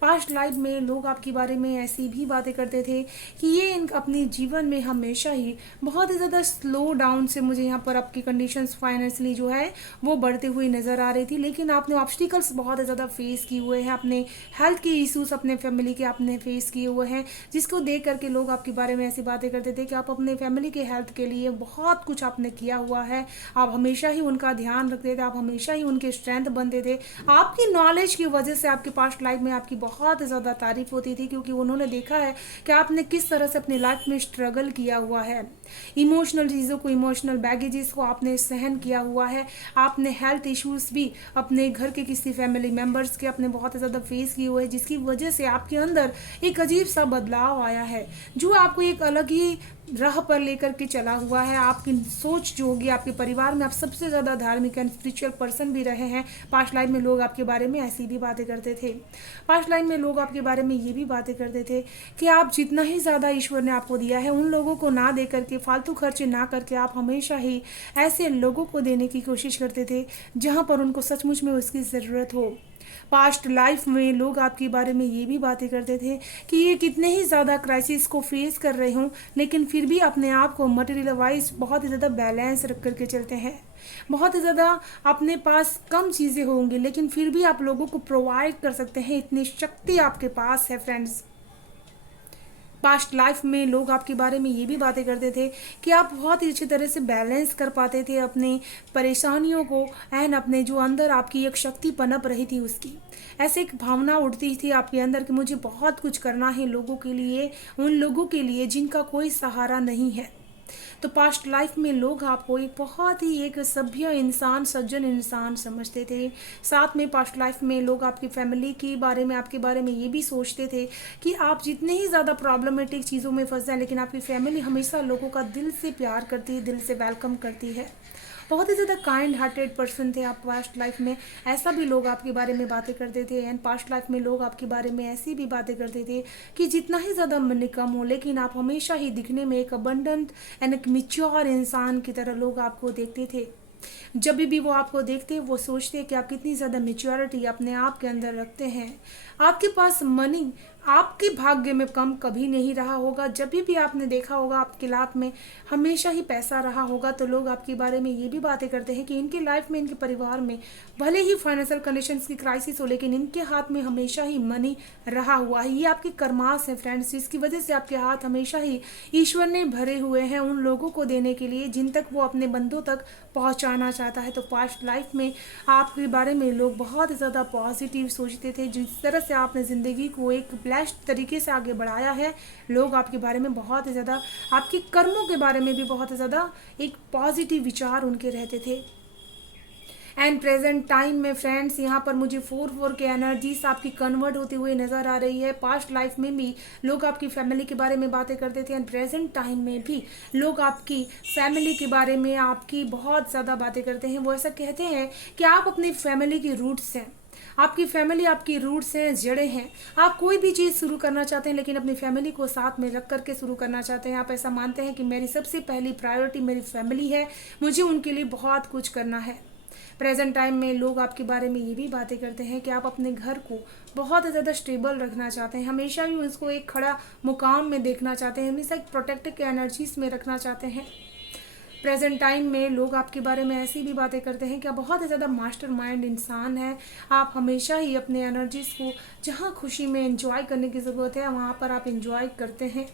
पास्ट लाइफ में लोग आपके बारे में ऐसी भी बातें करते थे कि ये अपने जीवन में हमेशा ही बहुत ही ज़्यादा स्लो डाउन से, मुझे यहाँ पर आपकी कंडीशंस फाइनेंशियली जो है वो बढ़ते हुए नज़र आ रही थी, लेकिन आपने ऑब्स्टिकल्स बहुत ज़्यादा फेस किए हुए हैं, अपने हेल्थ के इश्यूज अपने फैमिली के आपने फेस किए हुए हैं, जिसको देख करके लोग आपके बारे में ऐसी बातें करते थे कि आप अपने फैमिली के हेल्थ के लिए बहुत कुछ आपने किया हुआ है, आप हमेशा ही उनका ध्यान रखते थे, आप हमेशा ही उनके स्ट्रेंथ बनते थे। आपकी नॉलेज की वजह से आपके पास्ट लाइफ में आपकी बहुत ज़्यादा तारीफ होती थी, क्योंकि उन्होंने देखा है कि आपने किस तरह से अपनी लाइफ में स्ट्रगल किया हुआ है, इमोशनल चीज़ों को, इमोशनल बैगेजेस को आपने सहन किया हुआ है। आपने हेल्थ इश्यूज भी अपने घर के किसी फैमिली मेम्बर्स के अपने बहुत ज़्यादा फेस किए हुए हैं, जिसकी वजह से आपके अंदर एक अजीब सा बदलाव आया है जो आपको एक अलग ही राह पर लेकर के चला हुआ है। आपकी सोच जो होगी, आपके परिवार में आप सबसे ज़्यादा धार्मिक एंड स्पिरिचुअल पर्सन भी रहे हैं। पास्ट लाइफ में लोग आपके बारे में ऐसी भी बातें करते थे। पास्ट लाइफ में लोग आपके बारे में ये भी बातें करते थे कि आप जितना ही ज़्यादा ईश्वर ने आपको दिया है, उन लोगों को ना दे करके, फालतू खर्चे ना करके, आप हमेशा ही ऐसे लोगों को देने की कोशिश करते थे जहाँ पर उनको सचमुच में उसकी ज़रूरत हो। पास्ट लाइफ में लोग आपके बारे में ये भी बातें करते थे कि ये कितने ही ज़्यादा क्राइसिस को फेस कर रहे हों, लेकिन फिर भी अपने आप को मटेरियल वाइज बहुत ही ज़्यादा बैलेंस रख करके चलते हैं। बहुत ही ज़्यादा अपने पास कम चीज़ें होंगी, लेकिन फिर भी आप लोगों को प्रोवाइड कर सकते हैं, इतनी शक्ति आपके पास है फ्रेंड्स। पास्ट लाइफ में लोग आपके बारे में ये भी बातें करते थे कि आप बहुत ही अच्छी तरह से बैलेंस कर पाते थे अपनी परेशानियों को एंड अपने जो अंदर आपकी एक शक्ति पनप रही थी उसकी, ऐसे एक भावना उठती थी आपके अंदर कि मुझे बहुत कुछ करना है लोगों के लिए, उन लोगों के लिए जिनका कोई सहारा नहीं है। तो पास्ट लाइफ में लोग आपको एक बहुत ही एक सभ्य इंसान, सज्जन इंसान समझते थे। साथ में पास्ट लाइफ में लोग आपकी फैमिली के बारे में, आपके बारे में ये भी सोचते थे कि आप जितने ही ज़्यादा प्रॉब्लमेटिक चीज़ों में फंस जाए, लेकिन आपकी फैमिली हमेशा लोगों का दिल से प्यार करती है, दिल से वेलकम करती है। बहुत ही ज़्यादा काइंड हार्टेड पर्सन थे आप पास्ट लाइफ में, ऐसा भी लोग आपके बारे में बातें करते थे। एंड पास्ट लाइफ में लोग आपके बारे में ऐसी भी बातें करते थे कि जितना ही ज़्यादा मनी कम हो, लेकिन आप हमेशा ही दिखने में एक अबंडेंट एंड एक मैच्योर इंसान की तरह लोग आपको देखते थे। जब भी वो आपको देखते हैं वो सोचते हैं कि आप कितनी ज़्यादा मेच्योरिटी अपने आप के अंदर रखते हैं। आपके पास मनी आपके भाग्य में कम कभी नहीं रहा होगा। जब भी आपने देखा होगा आपकी लाइफ में हमेशा ही पैसा रहा होगा, तो लोग आपके बारे में ये भी बातें करते हैं कि इनकी लाइफ में, इनके परिवार में भले ही फाइनेंशियल कंडीशंस की क्राइसिस हो, लेकिन इनके हाथ में हमेशा ही मनी रहा हुआ है। ये आपके कर्मास हैं फ्रेंड्स, जिसकी वजह से आपके हाथ हमेशा ही ईश्वर ने भरे हुए हैं उन लोगों को देने के लिए जिन तक वो अपने बंदों तक पहुंचाना चाहता है। तो पास्ट लाइफ में आपके बारे में लोग बहुत ज़्यादा पॉजिटिव सोचते थे। जिस तरह से आपने ज़िंदगी को एक ब्लेस्ड तरीके से आगे बढ़ाया है, लोग आपके बारे में बहुत ज़्यादा, आपके कर्मों के बारे में भी बहुत ज़्यादा एक पॉजिटिव विचार उनके रहते थे। एंड प्रेजेंट टाइम में फ्रेंड्स यहाँ पर मुझे 4 के एनर्जीज आपकी कन्वर्ट होती हुई नज़र आ रही है। पास्ट लाइफ में भी लोग आपकी फैमिली के बारे में बातें करते थे, एंड प्रेजेंट टाइम में भी लोग आपकी फैमिली के बारे में आपकी बहुत ज़्यादा बातें करते हैं। वो ऐसा कहते हैं कि आप अपनी फैमिली की रूट्स हैं, आपकी फैमिली आपकी रूट्स हैं, जड़ें हैं। आप कोई भी चीज़ शुरू करना चाहते हैं लेकिन अपनी फैमिली को साथ में रख करके शुरू करना चाहते हैं। आप ऐसा मानते हैं कि मेरी सबसे पहली प्रायोरिटी मेरी फैमिली है, मुझे उनके लिए बहुत कुछ करना है। प्रेजेंट टाइम में लोग आपके बारे में ये भी बातें करते हैं कि आप अपने घर को बहुत ज़्यादा स्टेबल रखना चाहते हैं, हमेशा ही उसको एक खड़ा मुकाम में देखना चाहते हैं, हमेशा एक प्रोटेक्टिव एनर्जीज में रखना चाहते हैं। प्रेजेंट टाइम में लोग आपके बारे में ऐसी भी बातें करते हैं कि आप बहुत ज़्यादा मास्टर माइंड इंसान हैं। आप हमेशा ही अपने एनर्जीज़ को जहाँ खुशी में एंजॉय करने की ज़रूरत है वहाँ पर आप एंजॉय करते हैं।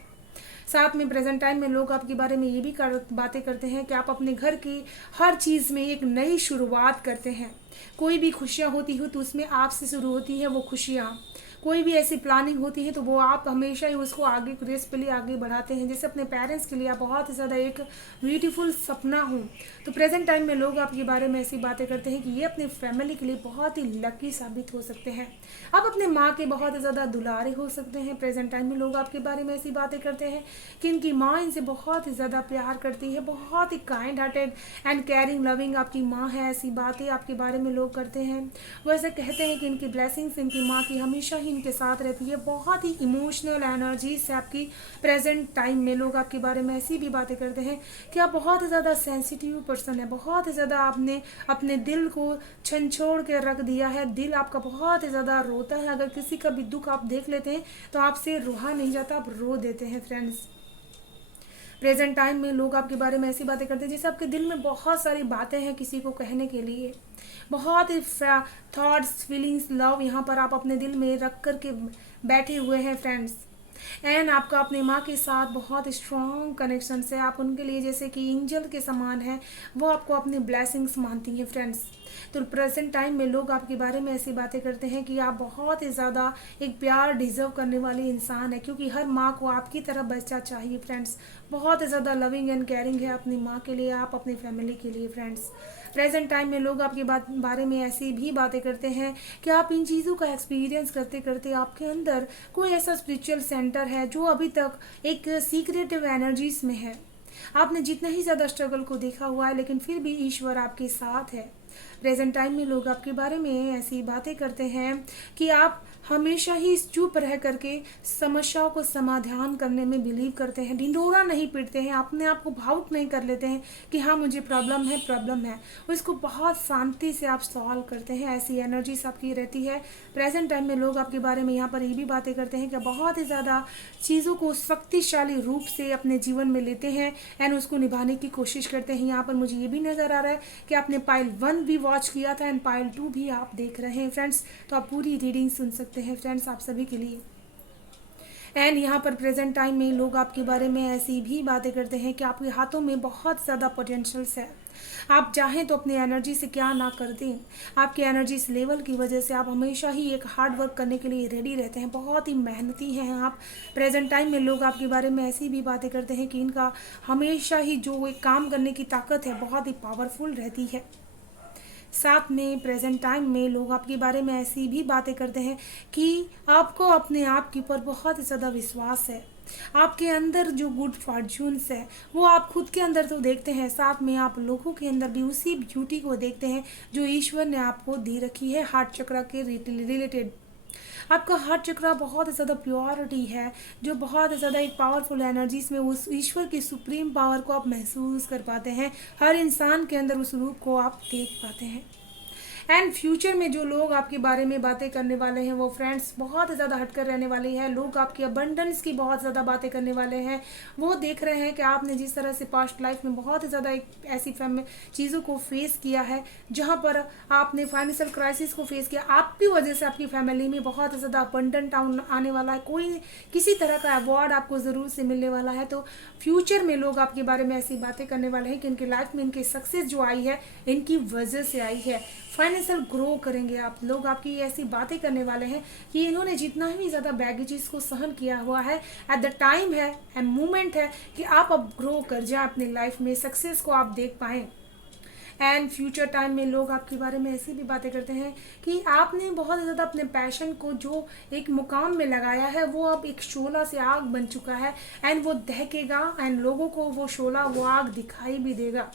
साथ में प्रेजेंट टाइम में लोग आपके बारे में ये भी बातें करते हैं कि आप अपने घर की हर चीज़ में एक नई शुरुआत करते हैं। कोई भी खुशियाँ होती हो तो उसमें आपसे शुरू होती है वो खुशियाँ। कोई भी ऐसी प्लानिंग होती है तो वो आप हमेशा ही उसको आगे ग्रेसफुली आगे बढ़ाते हैं। जैसे अपने पेरेंट्स के लिए आप बहुत ज़्यादा एक ब्यूटीफुल सपना हो, तो प्रेजेंट टाइम में लोग आपके बारे में ऐसी बातें करते हैं कि ये अपने फैमिली के लिए बहुत ही लकी साबित हो सकते हैं। आप अपने माँ के बहुत ज़्यादा दुलारे हो सकते हैं। प्रेजेंट टाइम में लोग आपके बारे में ऐसी बातें करते हैं कि इनकी माँ इनसे बहुत ही ज़्यादा प्यार करती है, बहुत ही kind hearted and caring loving आपकी माँ है। ऐसी बातें आपके बारे में लोग करते हैं। वो ऐसे कहते हैं कि इनकी ब्लेसिंग्स इनकी माँ की हमेशा ही इनके साथ रहती है। बहुत ही इमोशनल एनर्जी से आपकी प्रेजेंट टाइम में लोग आपके बारे में ऐसी भी बातें करते हैं कि आप बहुत ज़्यादा सेंसिटिव पर्सन है, बहुत ज़्यादा आपने अपने दिल को छंछोड़ के रख दिया है। दिल आपका बहुत ज़्यादा रोता है, अगर किसी का भी दुख आप देख लेते हैं तो आपसे रोहा नहीं जाता, आप रो देते हैं फ्रेंड्स। प्रेजेंट टाइम में लोग आपके बारे में ऐसी बातें करते हैं जैसे आपके दिल में बहुत सारी बातें हैं किसी को कहने के लिए, बहुत ही थॉट्स फीलिंग्स लव यहाँ पर आप अपने दिल में रख कर के बैठे हुए हैं फ्रेंड्स। एंड आपका अपनी माँ के साथ बहुत स्ट्रॉन्ग कनेक्शन है, आप उनके लिए जैसे कि एंजल के समान हैं, वो आपको अपनी ब्लेसिंग्स मानती हैं फ्रेंड्स। तो प्रेजेंट टाइम में लोग आपके बारे में ऐसी बातें करते हैं कि आप बहुत ही ज़्यादा एक प्यार डिजर्व करने वाली इंसान है, क्योंकि हर माँ को आपकी तरह बच्चा चाहिए फ्रेंड्स। बहुत ही ज़्यादा लविंग एंड केयरिंग है अपनी माँ के लिए, आप अपनी फैमिली के लिए फ्रेंड्स। प्रेजेंट टाइम में लोग आपके बारे में ऐसी भी बातें करते हैं कि आप इन चीज़ों का एक्सपीरियंस करते करते आपके अंदर कोई ऐसा स्पिरिचुअल सेंटर है जो अभी तक एक सीक्रेटिव एनर्जीज में है। आपने जितना ही ज़्यादा स्ट्रगल को देखा हुआ है लेकिन फिर भी ईश्वर आपके साथ है। प्रेजेंट टाइम में लोग आपके बारे में ऐसी बातें करते हैं कि आप हमेशा ही चुप रह करके समस्याओं को समाधान करने में बिलीव करते हैं, ढिंढोरा नहीं पीटते हैं, अपने आप को भावुक नहीं कर लेते हैं कि हाँ मुझे प्रॉब्लम है, उसको बहुत शांति से आप सॉल्व करते हैं। ऐसी एनर्जीज आपकी रहती है। प्रेजेंट टाइम में लोग आपके बारे में यहाँ पर ये भी बातें करते हैं कि बहुत ही ज़्यादा चीज़ों को शक्तिशाली रूप से अपने जीवन में लेते हैं एंड उसको निभाने की कोशिश करते हैं। यहाँ पर मुझे ये भी नज़र आ रहा है कि आपने पाइल 1 भी वॉच किया था एंड पाइल 2 भी आप देख रहे हैं फ्रेंड्स, तो आप पूरी रीडिंग सुन सकते हैं फ्रेंड्स आप सभी के लिए। एंड यहाँ पर प्रेजेंट टाइम में लोग आपके बारे में ऐसी भी बातें करते हैं कि आपके हाथों में बहुत ज़्यादा पोटेंशियल्स है, आप चाहें तो अपनी एनर्जी से क्या ना कर दें। आपकी एनर्जी इस लेवल की वजह से आप हमेशा ही एक हार्ड वर्क करने के लिए रेडी रहते हैं, बहुत ही मेहनती हैं आप। प्रेजेंट टाइम में लोग आपके बारे में ऐसी भी बातें करते हैं कि इनका हमेशा ही जो एक काम करने की ताकत है बहुत ही पावरफुल रहती है। साथ में प्रेजेंट टाइम में लोग आपके बारे में ऐसी भी बातें करते हैं कि आपको अपने आप के ऊपर बहुत ज़्यादा विश्वास है, आपके अंदर जो गुड फॉर्च्यून्स है वो आप खुद के अंदर तो देखते हैं, साथ में आप लोगों के अंदर भी उसी ब्यूटी को देखते हैं जो ईश्वर ने आपको दी रखी है। हार्ट चक्र के रिलेटेड आपका हार्ट चक्र बहुत ज़्यादा प्योरिटी है, जो बहुत ज़्यादा एक पावरफुल एनर्जीज में उस ईश्वर की सुप्रीम पावर को आप महसूस कर पाते हैं, हर इंसान के अंदर उस रूप को आप देख पाते हैं। एंड फ्यूचर में जो लोग आपके बारे में बातें करने वाले हैं वो फ्रेंड्स बहुत ज़्यादा हटकर रहने वाली है। लोग आपकी अबंडेंस की बहुत ज़्यादा बातें करने वाले हैं। वो देख रहे हैं कि आपने जिस तरह से पास्ट लाइफ में बहुत ही ज़्यादा एक ऐसी चीज़ों को फेस किया है जहाँ पर आपने फाइनेंशियल क्राइसिस को फेस किया। आपकी वजह से आपकी फैमिली में बहुत ज़्यादा अबंडेंट आने वाला है। कोई किसी तरह का अवार्ड आपको ज़रूर से मिलने वाला है। तो फ्यूचर में लोग आपके बारे में ऐसी बातें करने वाले हैं कि इनकी लाइफ में इनकी सक्सेस जो आई है इनकी वजह से आई है। फाइनेंशियल ग्रो करेंगे आप। लोग आपकी ऐसी बातें करने वाले हैं कि इन्होंने जितना भी ज़्यादा बैगेजेस को सहन किया हुआ है, एट द टाइम है एंड मोमेंट है कि आप अब ग्रो कर जाएं अपनी लाइफ में, सक्सेस को आप देख पाएँ। एंड फ्यूचर टाइम में लोग आपके बारे में ऐसी भी बातें करते हैं कि आपने बहुत ज़्यादा अपने पैशन को जो एक मुकाम में लगाया है वो अब एक शोला से आग बन चुका है एंड वो दहकेगा एंड लोगों को वो शोला वो आग दिखाई भी देगा।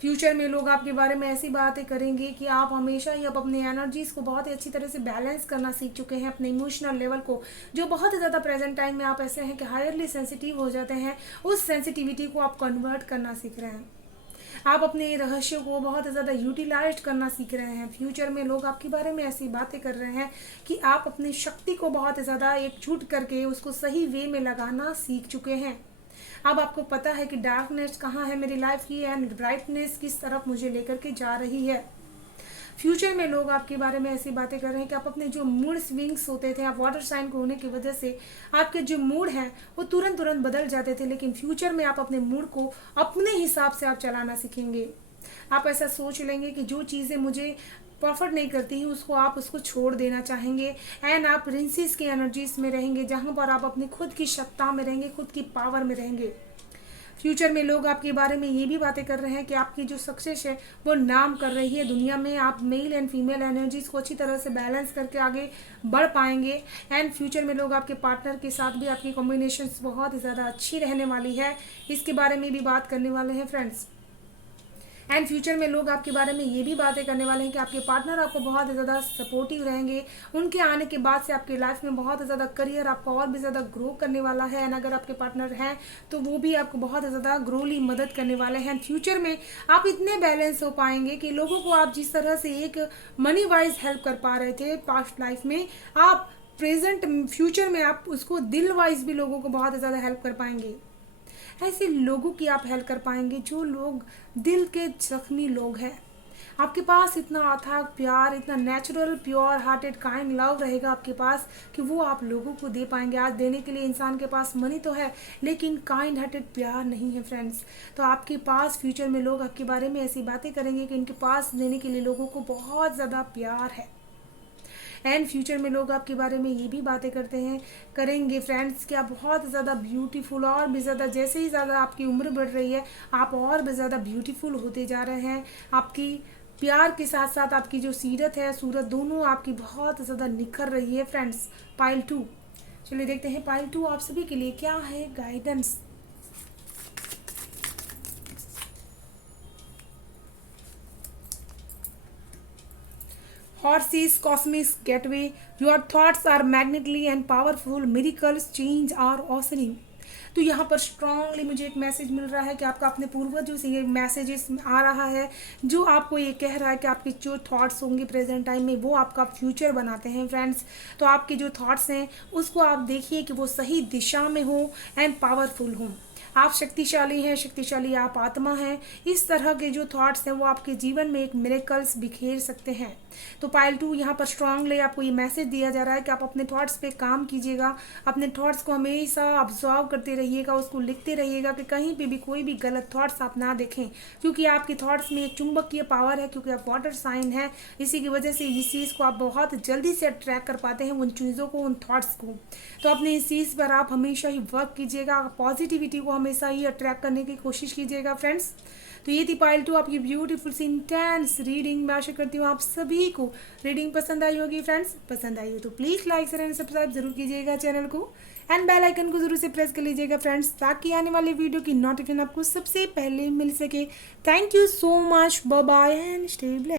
फ्यूचर में लोग आपके बारे में ऐसी बातें करेंगे कि आप हमेशा ही अब अपनी एनर्जीज को बहुत ही अच्छी तरह से बैलेंस करना सीख चुके हैं, अपने इमोशनल लेवल को, जो बहुत ही ज़्यादा प्रेजेंट टाइम में आप ऐसे हैं कि हायरली सेंसिटिव हो जाते हैं, उस सेंसिटिविटी को आप कन्वर्ट करना सीख रहे हैं। आप अपने रहस्य को बहुत ज़्यादा यूटिलाइज करना सीख रहे हैं। फ्यूचर में लोग आपके बारे में ऐसी बातें कर रहे हैं कि आप अपनी शक्ति को बहुत ज़्यादा एकजुट करके उसको सही वे में लगाना सीख चुके हैं। अब आपको पता है कि डार्कनेस कहाँ है मेरी लाइफ की एंड ब्राइटनेस किस तरफ मुझे लेकर के जा रही है। फ्यूचर में लोग आपके बारे में ऐसी बातें कर रहे हैं कि आप अपने जो मूड स्विंग्स होते थे, आप वाटर साइन को होने की वजह से आपके जो मूड हैं वो तुरंत तुरंत बदल जाते थे, लेकिन फ्यूचर में आप अपने मूड को अपने हिसाब से आप चलाना सीखेंगे। आप ऐसा सोच लेंगे कि जो चीज़ें मुझे परफेक्ट नहीं करती हैं उसको छोड़ देना चाहेंगे एंड आप प्रिंसेस की एनर्जीज में रहेंगे, जहाँ पर आप अपनी खुद की सत्ता में रहेंगे, खुद की पावर में रहेंगे। फ्यूचर में लोग आपके बारे में ये भी बातें कर रहे हैं कि आपकी जो सक्सेस है वो नाम कर रही है दुनिया में। आप मेल एंड फीमेल एनर्जीज को अच्छी तरह से बैलेंस करके आगे बढ़ पाएंगे एंड फ्यूचर में लोग आपके पार्टनर के साथ भी आपकी कॉम्बिनेशंस बहुत ही ज़्यादा अच्छी रहने वाली है, इसके बारे में भी बात करने वाले हैं फ्रेंड्स। एंड फ्यूचर में लोग आपके बारे में ये भी बातें करने वाले हैं कि आपके पार्टनर आपको बहुत ज़्यादा सपोर्टिव रहेंगे। उनके आने के बाद से आपकी लाइफ में बहुत ज़्यादा करियर आपका और भी ज़्यादा ग्रो करने वाला है एंड अगर आपके पार्टनर हैं तो वो भी आपको बहुत ज़्यादा ग्रोली मदद करने वाले हैं। फ्यूचर में आप इतने बैलेंस हो पाएंगे कि लोगों को आप जिस तरह से एक मनी वाइज हेल्प कर पा रहे थे पास्ट लाइफ में, आप प्रेजेंट फ्यूचर में आप उसको दिल वाइज भी लोगों को बहुत ज़्यादा हेल्प कर पाएंगे। ऐसे लोगों की आप हेल्प कर पाएंगे जो लोग दिल के जख्मी लोग हैं। आपके पास इतना अथाक प्यार, इतना natural pure hearted kind love रहेगा आपके पास कि वो आप लोगों को दे पाएंगे। आज देने के लिए इंसान के पास मनी तो है लेकिन काइंड हार्टेड प्यार नहीं है फ्रेंड्स। तो आपके पास फ्यूचर में लोग आपके बारे में ऐसी बातें करेंगे कि इनके पास देने के लिए लोगों को बहुत ज़्यादा प्यार है। एंड फ्यूचर में लोग आपके बारे में ये भी बातें करेंगे फ्रेंड्स कि आप बहुत ज़्यादा ब्यूटीफुल और भी ज़्यादा, जैसे ही ज़्यादा आपकी उम्र बढ़ रही है आप और भी ज़्यादा ब्यूटीफुल होते जा रहे हैं। आपकी प्यार के साथ साथ आपकी जो सीरत है सूरत दोनों आपकी बहुत ज़्यादा निखर रही है फ्रेंड्स। पाइल 2, चलिए देखते हैं पाइल 2 आप सभी के लिए क्या है guidance. Horses, cosmic gateway, your thoughts are magnetically and powerful, miracles, change are awesome। तो यहाँ पर स्ट्रांगली मुझे एक मैसेज मिल रहा है कि आपका अपने पूर्वजों से ये मैसेजेस आ रहा है जो आपको ये कह रहा है कि आपके जो थॉट्स होंगे प्रेजेंट टाइम में वो आपका फ्यूचर बनाते हैं फ्रेंड्स। तो आपके जो थॉट्स हैं उसको आप देखिए कि वो सही दिशा में हो एंड पावरफुल हों। आप शक्तिशाली हैं, शक्तिशाली आप आत्मा हैं। इस तरह के जो थॉट्स हैं वो आपके जीवन में एक मिरेकल्स बिखेर सकते हैं। तो पाइल 2 यहाँ पर स्ट्रांगली आपको ये मैसेज दिया जा रहा है कि आप अपने थॉट्स पे काम कीजिएगा, अपने थॉट्स को हमेशा ऑब्जर्व करते रहिएगा, उसको लिखते रहिएगा कि कहीं पे भी कोई भी गलत थॉट्स आप ना देखें, क्योंकि आपके थॉट्स में एक चुंबकीय पावर है, क्योंकि आप वाटर साइन है। इसी की वजह से इस चीज़ को आप बहुत जल्दी से अट्रैक्ट कर पाते हैं, उन चीज़ों को, उन थॉट्स को। तो अपने इस चीज़ पर आप हमेशा ही वर्क कीजिएगा, पॉजिटिविटी को हमेशा ही अट्रैक्ट करने की कोशिश कीजिएगा फ्रेंड्स। तो ये थी पाइल 2 आपकी ब्यूटीफुल सी इंटेंस रीडिंग। मैं आशा करती हूँ आप सभी को रीडिंग पसंद आई होगी फ्रेंड्स। पसंद आई हो तो please like share and subscribe जरूर कीजिएगा चैनल को एंड बेल आइकन को जरूर से प्रेस कर लीजिएगा फ्रेंड्स, ताकि आने वाले वीडियो की नोटिफिकेशन आपको सबसे पहले मिल सके। Thank you so much, bye bye and stay blessed.